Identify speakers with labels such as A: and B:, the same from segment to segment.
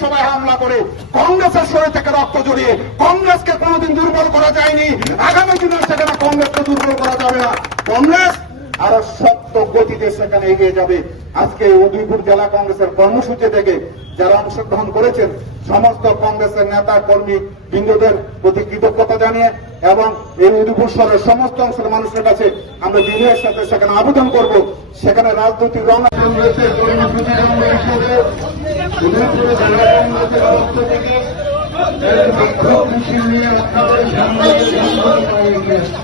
A: সভায় হামলা করে কংগ্রেসের শরীর থেকে রক্ত জড়িয়ে কংগ্রেসকে কোনোদিন দুর্বল করা যায়নি। আগামী দিনে সেখানে কংগ্রেসকে দুর্বল করা যাবে না। কংগ্রেস আরও শক্ত গতিতে সেখানে এগিয়ে যাবে। আজকে উদয়পুর জেলা কংগ্রেসের কর্মসূচি থেকে যারা অংশগ্রহণ করেছেন, সমস্ত কংগ্রেসের নেতা, কর্মী, বিন্দুদের প্রতি কৃতজ্ঞতা জানিয়ে এবং এই উদয়পুর শহরের সমস্ত অংশের মানুষের কাছে আমরা বিনয়ের সাথে সেখানে আবেদন করব। সেখানে রাজনৈতিক রং জেলা কংগ্রেসের পক্ষ থেকে এই বিক্ষোভ মিছিল নিয়ে আপনাদের সামনে সংগ্রাম করে এগিয়ে আসছি।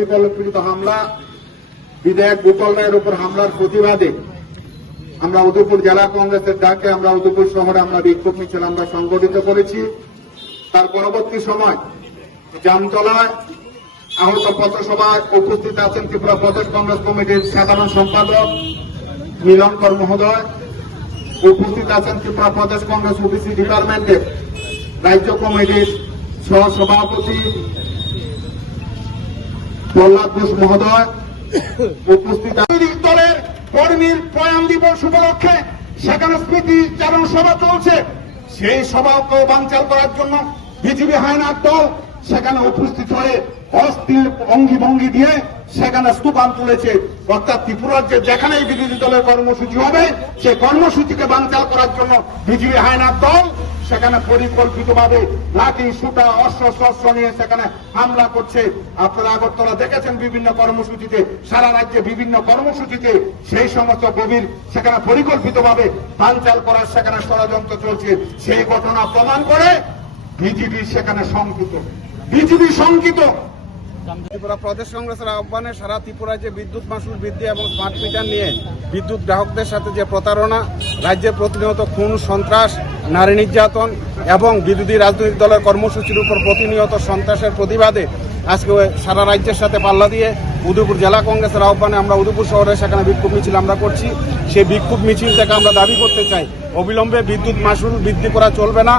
A: পরিকল্পিত হামলা, বিধায়ক গোপাল রায়ের উপর হামলার প্রতিবাদে আমরা উদয়পুর জেলা কংগ্রেসের ডাকে আমরা উদয়পুর শহরে আমরা বিক্ষোভ মিছিল আমরা সংগঠিত করেছি। তার পরবর্তী সময় জামতলায় আহত পথসভায় উপস্থিত আছেন ত্রিপুরা প্রদেশ কংগ্রেস কমিটির সাধারণ সম্পাদক মিলনকর মহোদয়। উপস্থিত আছেন ত্রিপুরা প্রদেশ কংগ্রেস ওবিসি ডিপার্টমেন্টের রাজ্য কমিটির সহ সভাপতি প্রহ্লাদ ঘোষ মহোদয় উপস্থিত দলের কর্মীর প্রয়াণ দিবস উপলক্ষে সেখানে স্মৃতি চারণ সভা চলছে। সেই সভাকে বাঞ্চাল করার জন্য বিজেপি হায়নার দল সেখানে উপস্থিত হয়ে অস্থির অঙ্গি ভঙ্গি দিয়ে সেখানে স্তূপান তুলেছে। অর্থাৎ ত্রিপুরার যে যেখানেই বিরোধী দলের কর্মসূচি হবে, সেই কর্মসূচিকে বানচাল করার জন্য বিজেপি হায়নার দল সেখানে পরিকল্পিতভাবে লাঠি সুটা অস্ত্র শস্ত্র নিয়ে সেখানে হামলা করছে। আপনারা আগরতলা দেখেছেন বিভিন্ন কর্মসূচিতে, সারা রাজ্যে বিভিন্ন কর্মসূচিতে সেই সমস্ত গভীর সেখানে পরিকল্পিতভাবে পাঞ্চাল করার সেখানে ষড়যন্ত্র চলছে। সেই ঘটনা প্রমাণ করে বিজেপি সেখানে শঙ্কিত। বিজেপি শঙ্কিত।
B: ত্রিপুরা প্রদেশ কংগ্রেসের আহ্বানে সারা ত্রিপুরায় যে বিদ্যুৎ মাসুল বৃদ্ধি এবং স্মার্ট মিটার নিয়ে বিদ্যুৎ গ্রাহকদের সাথে যে প্রতারণা রাজ্যে প্রতিনিয়ত খুন, সন্ত্রাস, নারী নির্যাতন এবং বিরোধী রাজনৈতিক দলের কর্মসূচির উপর প্রতিনিয়ত সন্ত্রাসের প্রতিবাদে আজকে সারা রাজ্যের সাথে পাল্লা দিয়ে উদয়পুর জেলা কংগ্রেসের আহ্বানে আমরা উদয়পুর শহরে সেখানে বিক্ষোভ মিছিল আমরা করছি। সেই বিক্ষোভ মিছিল থেকে আমরা দাবি করতে চাই, অবিলম্বে বিদ্যুৎ মাসুল বৃদ্ধি করা চলবে না,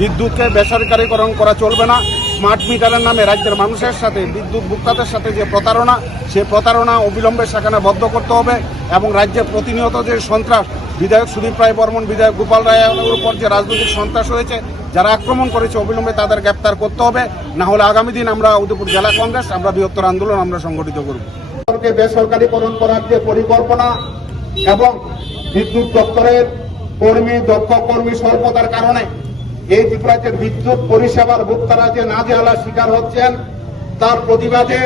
B: বিদ্যুৎকে বেসরকারীকরণ করা চলবে না স্মার্ট মিটারের নামে রাজ্যের মানুষের সাথে, বিদ্যুৎ ভোক্তাদের সাথে যে প্রতারণা, সে প্রতারণা অবিলম্বে সেখানে বদ্ধ করতে হবে এবং রাজ্যে প্রতিনিয়ত যে সন্ত্রাস, বিধায়ক সুদীপ রায় বর্মন, বিধায়ক গোপাল রায়ের উপর যে রাজনৈতিক সন্ত্রাস হয়েছে, যারা আক্রমণ করেছে, অবিলম্বে তাদের গ্রেপ্তার করতে হবে। না হলে আগামী দিন আমরা উদয়পুর জেলা কংগ্রেস, আমরা বৃহত্তর আন্দোলন আমরা সংগঠিত করব।
A: সরকারকে বেসরকারীকরণ করার যে পরিকল্পনা এবং বিদ্যুৎ দপ্তরের কর্মী, দক্ষ কর্মী স্বল্পতার কারণে এই ত্রিপুরাজ্যের বিদ্যুৎ পরিষেবার ভোক্তারা যে নাজেহালার শিকার হচ্ছেন, তার প্রতিবাদে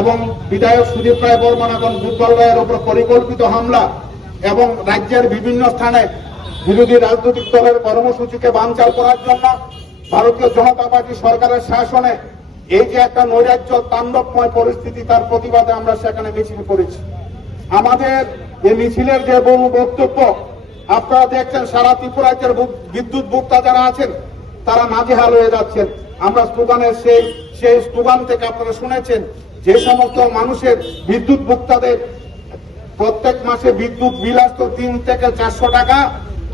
A: এবং বিধায়ক সুদীপ রায় বর্মন এবং দুর্বল রায়ের উপর পরিকল্পিত হামলা এবং রাজ্যের বিভিন্ন স্থানে বিরোধী রাজনৈতিক দলের কর্মসূচিকে বানচাল করার জন্য ভারতীয় জনতা পার্টি সরকারের শাসনে এই যে একটা নৈরাজ্য তাণ্ডবময় পরিস্থিতি, তার প্রতিবাদে আমরা সেখানে মিছিল করেছি। আমাদের এই মিছিলের যে বহু বক্তব্য আপনারা দেখছেন সারা ত্রিপুরাজ্যের বিদ্যুৎ ভোক্তা যারা আছেন, তারা নাজেহাল হয়ে যাচ্ছেন। আমরা স্লোগানের সেই সেই স্লোগান থেকে আপনারা শুনেছেন যে সমস্ত মানুষের বিদ্যুৎ ভোক্তাদের প্রত্যেক মাসে বিদ্যুৎ বিল আসতো তিন থেকে চারশো টাকা।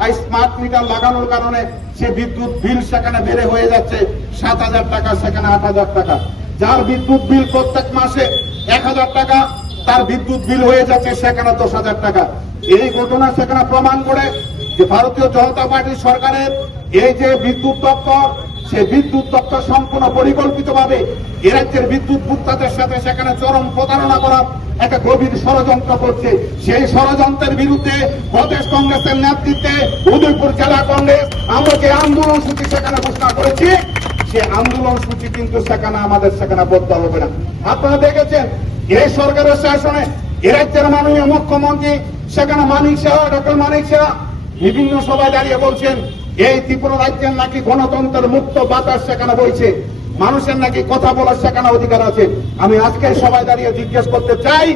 A: আর স্মার্ট মিটার লাগানোর কারণে সে বিদ্যুৎ বিল সেখানে বেড়ে হয়ে যাচ্ছে সাত হাজার টাকা, সেখানে আট হাজার টাকা। যার বিদ্যুৎ বিল প্রত্যেক মাসে এক হাজার টাকা, তার বিদ্যুৎ বিল হয়ে যাচ্ছে সেখানে দশ হাজার টাকা। এই ঘটনা সেখানে প্রমাণ করে যে ভারতীয় জনতা পার্টি সরকারের এই যে বিদ্যুৎ দপ্তর সে বিদ্যুৎ দপ্তর সম্পূর্ণ পরিকল্পিতভাবে এ রাজ্যের বিদ্যুৎ ভোক্তাদের সাথে সেখানে চরম প্রতারণা করার একটা গভীর ষড়যন্ত্র করছে। সেই ষড়যন্ত্রের বিরুদ্ধে প্রদেশ কংগ্রেসের নেতৃত্বে উদয়পুর জেলা কংগ্রেস, আমরা যে আন্দোলন সূচি সেখানে ঘোষণা করেছি সে আন্দোলন সূচি কিন্তু সেখানে আমাদের সেখানে বদ্ধ হবে না। আপনারা দেখেছেন, এই সরকারের শাসনে এ রাজ্যের মাননীয় মুখ্যমন্ত্রী সেখানে মানিক শাহ, ডক্টর মানিক শাহ বিভিন্ন সভায় দাঁড়িয়ে বলছেন, এই ত্রিপুরা রাজ্যের নাকি গণতন্ত্রের মুক্ত বাতাস সেখানে বইছে। মানুষের নাকি কথা বলার সেখানে অধিকার আছে। আমি আজকে সবাই দাঁড়িয়ে জিজ্ঞেস করতে চাই,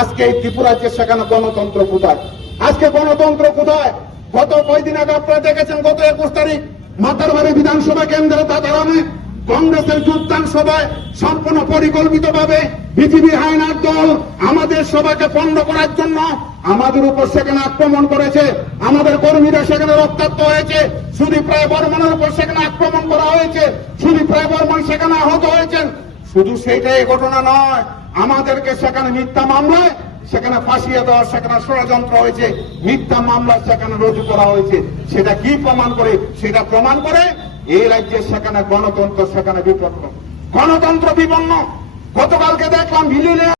A: আজকে এই ত্রিপুরাজ্যের সেখানে গণতন্ত্র কোথায়? আজকে গণতন্ত্র কোথায়? গত কয়দিন আগে আপনারা দেখেছেন, গত একুশ তারিখ মাতারবাড়ি বিধানসভা কেন্দ্রে তাতারামে কংগ্রেসের যোগদান সভায় সম্পূর্ণ পরিকল্পিতভাবে বিজেপি হায়নার দল আমাদের সভাকে পণ্ড করার জন্য আমাদের উপর সেখানে আক্রমণ করেছে, আমাদের কর্মীরা সেখানে রক্তাক্ত হয়েছে। সুদীপ রায় বর্মনের উপর সেখানে আক্রমণ করা হয়েছে। সুদীপ রায় বর্মন সেখানে আহত হয়েছেন। শুধু সেইটাই ঘটনা নয়, আমাদেরকে সেখানে মিথ্যা মামলায় সেখানে ফাঁসিয়ে দেওয়ার সেখানে ষড়যন্ত্র হয়েছে। মিথ্যা মামলা সেখানে রুজু করা হয়েছে। সেটা কি প্রমাণ করে? সেটা প্রমাণ করে এই রাজ্যে সেখানে গণতন্ত্র সেখানে বিপন্ন। গণতন্ত্র বিপন্ন। গতকালকে দেখলাম ভিলিনে